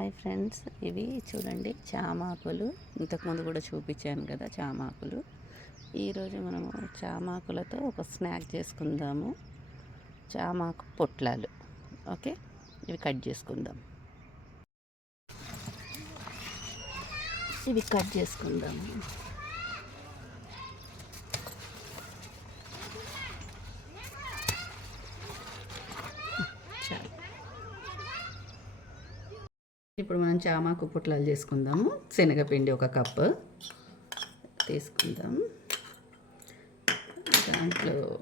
Hi friends ఇవి చూడండి చామాకులు. ఇంతకుముందు కూడా చూపించాను కదా చామాకులు. ఈరోజు మనము చామాకులతో ఒక స్నాక్ చేసుకుందాము. చామాకు పొట్లాలు. ఓకే? ఇవి కట్ చేసుకుందాం. ఇవి కట్ చేసుకుందాము. ఇప్పుడు మనం చామాకు పుట్లాలు చేసుకుందాము. శనగపిండి ఒక కప్పు తీసుకుందాం. దాంట్లో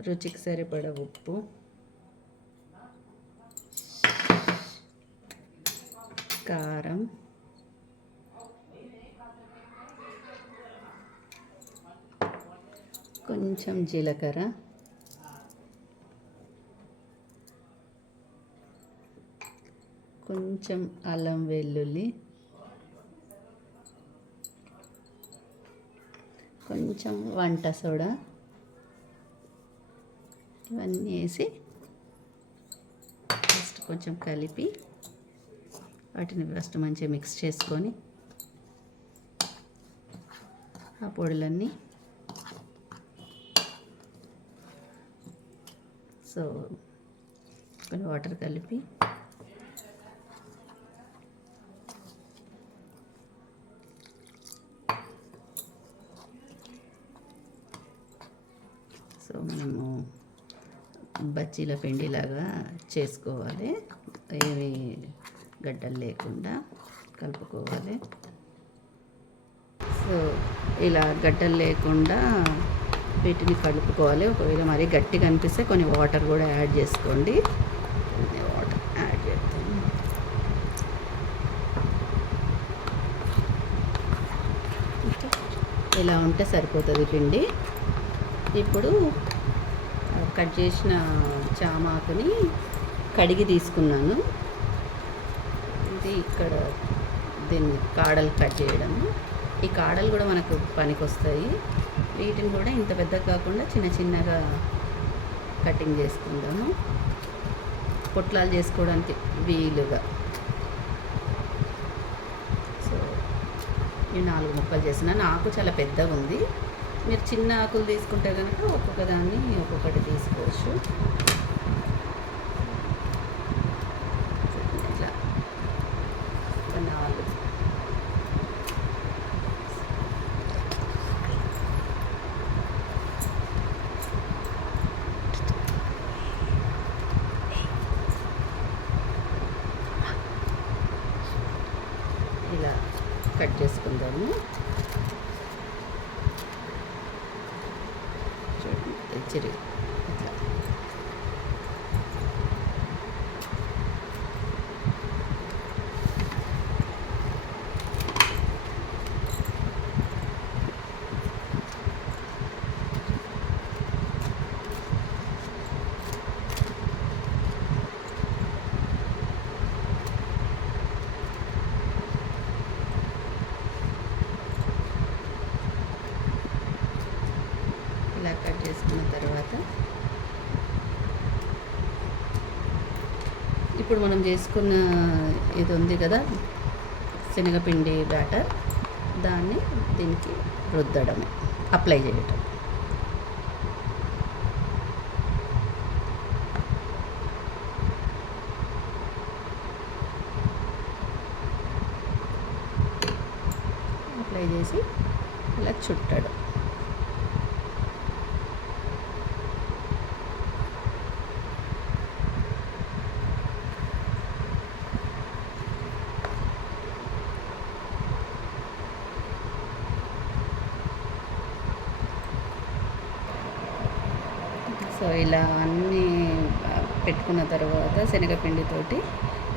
రుచికి సరిపడ ఉప్పు. కారం. కొంచెం జీలకర్ర. కొంచెం అల్లం వెల్లుల్లి కొంచెం వంట సోడా ఇవన్నీ వేసి ఫస్ట్ కొంచెం కలిపి వాటిని ఫస్ట్ మంచిగా మిక్స్ చేసుకొని ఆ పొడులన్నీ సో కొన్ని వాటర్ కలిపి సో మనము బజ్జీల పిండిలాగా చేసుకోవాలి. ఏమి గడ్డలు లేకుండా కలుపుకోవాలి. సో ఇలా గడ్డలు లేకుండా వీటిని కలుపుకోవాలి. ఒకవేళ మరీ గట్టిగా అనిపిస్తే కొన్ని వాటర్ కూడా యాడ్ చేసుకోండి. వాటర్ యాడ్ చేస్తాను ఇలా ఉంటే సరిపోతుంది పిండి. ఇప్పుడు కట్ చేసిన చామాకుని కడిగి తీసుకున్నాను. ఇది ఇక్కడ దీన్ని కాడలు కట్ చేయడము. ఈ కాడలు కూడా మనకు పనికొస్తాయి. వీటిని కూడా ఇంత పెద్దగా కాకుండా చిన్న చిన్నగా కటింగ్ చేసుకుందాము. పొట్లాలు చేసుకోవడానికి వీలుగా. సో నేను నాలుగు ముక్కలు చేసిన. నాకు చాలా పెద్దగా ఉంది. మీరు చిన్న ఆకులు తీసుకుంటే కనుక ఒక్కొక్క దాన్ని ఒక్కొక్కటి తీసుకోవచ్చు. ఇట్లా నాలుగు. ఇలా కట్ చేసుకో చూడండి చిరి ఇట్లా ఇలా కట్ చేసుకున్న తర్వాత ఇప్పుడు మనం చేసుకున్న ఇది ఉంది కదా శనగపిండి బ్యాటర్ దాన్ని దీనికి రుద్దడమే అప్లై చేయటం. అప్లై చేసి ఇలా చుట్టడం. సో ఇలా అన్నీ పెట్టుకున్న తర్వాత శనగపిండితోటి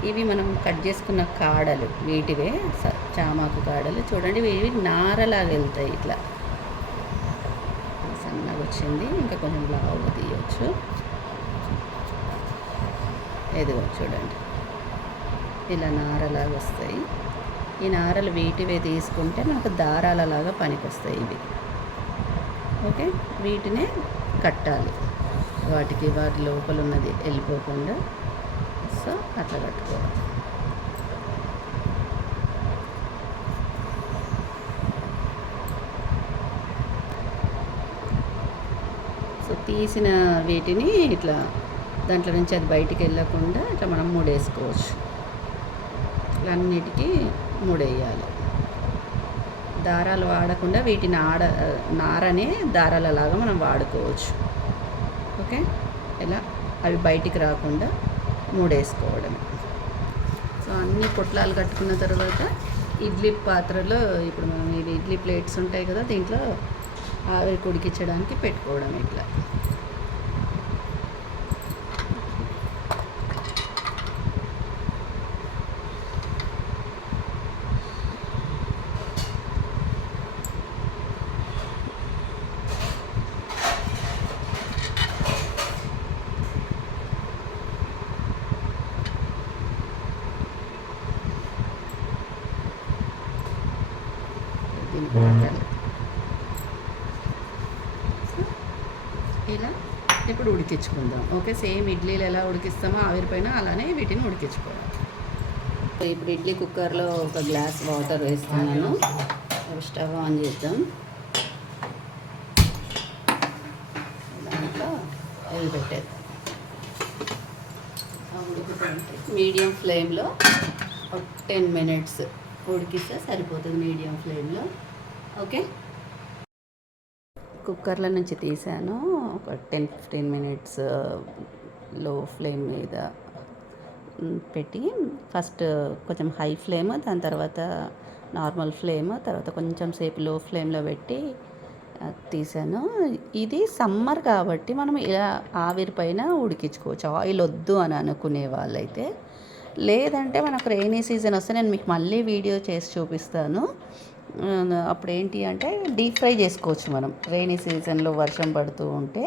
ఇవి మనం కట్ చేసుకున్న కాడలు వీటివే స- చామాకు కాడలు. చూడండి ఇవి నారలాగా వెళ్తాయి ఇట్లా. సన్నగా వచ్చింది. ఇంకా కొంచెం లావుగా తీయచ్చు. ఎదుగో చూడండి. ఇలా నారలాగా వస్తాయి. ఈ నారలు వీటివే తీసుకుంటే మనకు దారాలలాగా పనికొస్తాయి ఇవి. ఓకే? వీటినే కట్టాలి. వాటికి వాటి లోపల ఉన్నది వెళ్ళిపోకుండా. సో అట్లా కట్టుకోవాలి. సో తీసిన వీటిని ఇట్లా దాంట్లో నుంచి అది బయటికి వెళ్ళకుండా ఇట్లా మనం మూడేసుకోవచ్చు. ఇట్లా అన్నిటికీ మూడేయాలి. దారాలు వాడకుండా వీటిని ఆడ నారనే దారాలలాగా మనం వాడుకోవచ్చు. ఓకే? ఇలా అవి బయటికి రాకుండా మూడేసుకోవడం సో అన్ని పొట్లాలు కట్టుకున్న తర్వాత ఇడ్లీ పాత్రలో ఇప్పుడు మనం ఇడ్లీ ప్లేట్స్ ఉంటాయి కదా దీంట్లో ఆవిరి కుడికిచ్చడానికి పెట్టుకోవడం ఇట్లా. పెట్టాలి ఇలా ఇప్పుడు ఉడికించుకుందాం. ఓకే సేమ్ ఇడ్లీలు ఎలా ఉడికిస్తామో ఆవిరిపైన అలానే వీటిని ఉడికించుకోవాలి. ఇప్పుడు ఇడ్లీ కుక్కర్లో ఒక గ్లాస్ వాటర్ వేస్తున్నాను. స్టవ్ ఆన్ చేద్దాం. దాంట్లో ఆయిల్ పెట్టేద్దాం. మీడియం ఫ్లేమ్లో ఒక టెన్ మినిట్స్ ఉడికిస్తే సరిపోతుంది మీడియం ఫ్లేమ్లో. ఓకే? కుక్కర్లో నుంచి తీసాను. ఒక ten fifteen minutes uh, low flame మీద పెట్టి ఫస్ట్ కొంచెం హై ఫ్లేమ్ దాని తర్వాత నార్మల్ ఫ్లేమ్ తర్వాత కొంచెం సేపు లో ఫ్లేమ్లో పెట్టి uh, తీసాను. ఇది సమ్మర్ కాబట్టి మనం ఇలా ఆవిరి పైన ఉడికించుకోవచ్చు. ఆయిల్ వద్దు అని అనుకునే వాళ్ళైతే లేదంటే మనకు రెయినీ సీజన్ వస్తే నేను మీకు మళ్ళీ వీడియో చేసి చూపిస్తాను. అప్పుడు ఏంటి అంటే డీప్ ఫ్రై చేసుకోవచ్చు మనం. రైనీ సీజన్లో వర్షం పడుతూ ఉంటే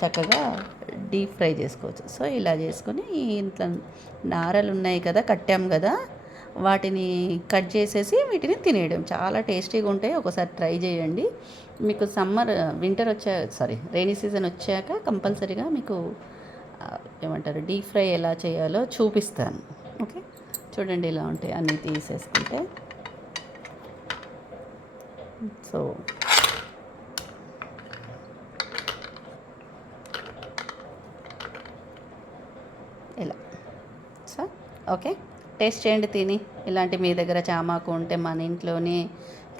చక్కగా డీప్ ఫ్రై చేసుకోవచ్చు. సో ఇలా చేసుకొని ఇంట్లో నారలు ఉన్నాయి కదా కట్టాం కదా వాటిని కట్ చేసేసి వీటిని తినేయడం. చాలా టేస్టీగా ఉంటాయి. ఒకసారి ట్రై చేయండి. మీకు సమ్మర్ వింటర్ వచ్చా సారీ రైనీ సీజన్ వచ్చాక కంపల్సరీగా మీకు ఏమంటారు డీప్ ఫ్రై ఎలా చేయాలో చూపిస్తాను. ఓకే? చూడండి ఇలా ఉంటాయి. అన్నీ తీసేసుకుంటే సో. ఇలా. So okay. టేస్ట్ చేయండి తిని. ఇలాంటి మీ దగ్గర చామాకు ఉంటే మన ఇంట్లోనే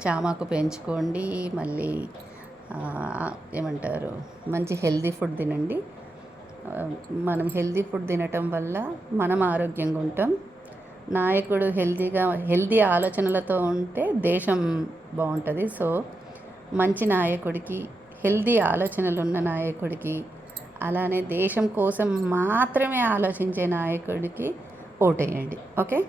చామాకు పెంచుకోండి. మళ్ళీ ఏమంటారు మంచి హెల్దీ ఫుడ్ తినండి. మనం హెల్దీ ఫుడ్ తినటం వల్ల మనం ఆరోగ్యంగా ఉంటాం. నాయకుడు హెల్దీగా హెల్దీ ఆలోచనలతో ఉంటే దేశం బాగుంటుంది. సో మంచి నాయకుడికి హెల్దీ ఆలోచనలు ఉన్న నాయకుడికి అలానే దేశం కోసం మాత్రమే ఆలోచించే నాయకుడికి ఓటేయండి. ఓకే?